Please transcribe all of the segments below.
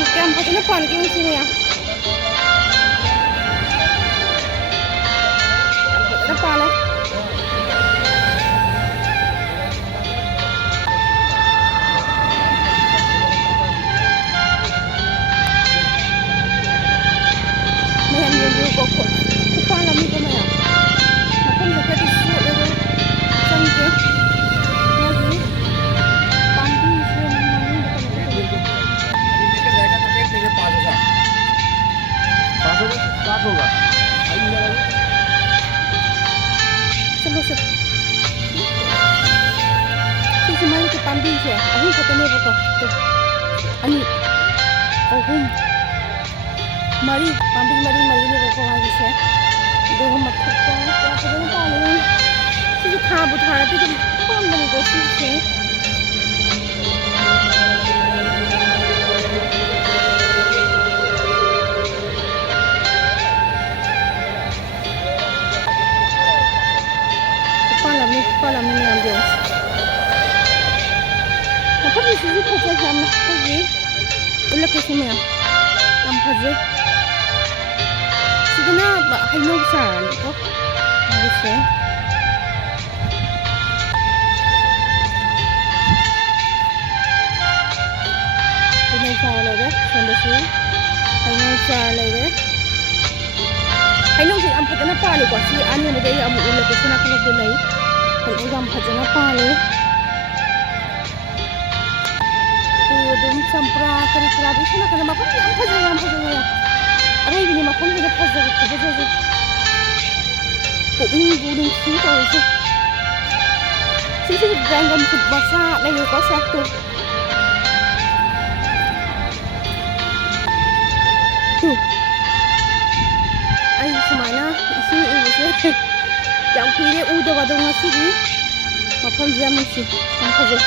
Kaya fazla panik yung siya. Ano pala? Mayan yung ko. Kupala mo ko maya. Napun sa pwede suot na doon. Saan ko? Lagi. Pambi siya naman. Start होगा चलो sir si main ke pambi siya ahun ko tani ko to ani ahun mari pambi mari ni ko ngai siya do mat ko ko ko pa ni si kha bu thara ti pam ni ko si siya Kepala ni ambience. Apa ni sih kerja sama lagi? Ulah kesini ya. Nampak je. Sebenarnya hai no san kok. Bisa. Ini salah deh, sampai sini. Hai no salah deh. Hai no sih ampak kenapa ni kok si ani muda ya amu ulah kesana kalau belai. Kalau jam fazla pale, tu dum sampra kari kari sana kana makam jam fazla ya. Arai ini makam kita fazla kita jadi. Kau ini bunuh si tahu sih. Si jangan food masak lagi kau satu. Tu, ay semana isi ini sih. Yang pilih udah pada ngasih ni, makan jam isi, sampai je.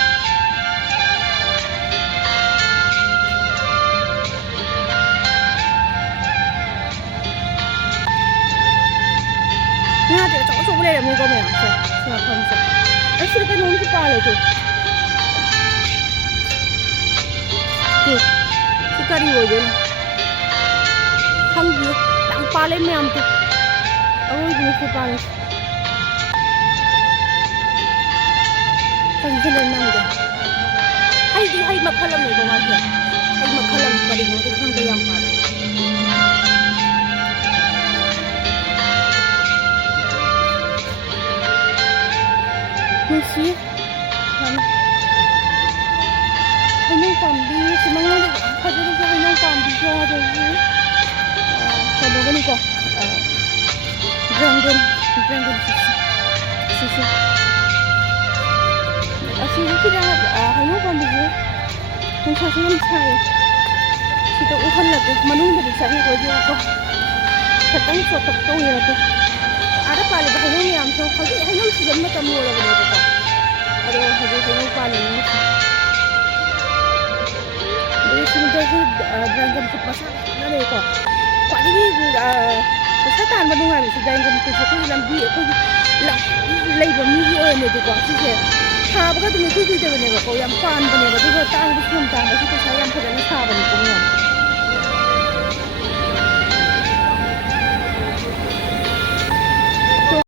Ni ada cakap boleh dah ni kau ni, makan je. Asyik kan orang kita le tu, tu, sekali aja. Hang dia, yang paling mem tu, awak ini sekali. Jalan mana? Hai makalam ni kau macam, hai makalam kali ni kita hang yang mana? Masih, hai nong pambi, semangat ni, kerja ni hai nong pambi je ada. Kalau ni kau, dragon, sisi. Asyik kita hai nong pambi je, yang saya saya. Kita uhan lagi, manung dari sana kau je aku. Kadang sotak kau ya tu. Ada pale hai nong yang tu, hai nong sudah macam mula begitu kau. Ada hai nong pale ni. Jadi sebentar tu dragon tu pasal mana ni kau? Kau ni kesatan manung hari dragon tu aku lambi aku lagi berminggu orang ni tu kau sih. Haba ka tumi kuy kuy dewe neba ko yang pan pa neba tuwa tang bis nung tang kasi ko sayang pa dana saba ni ko ngayon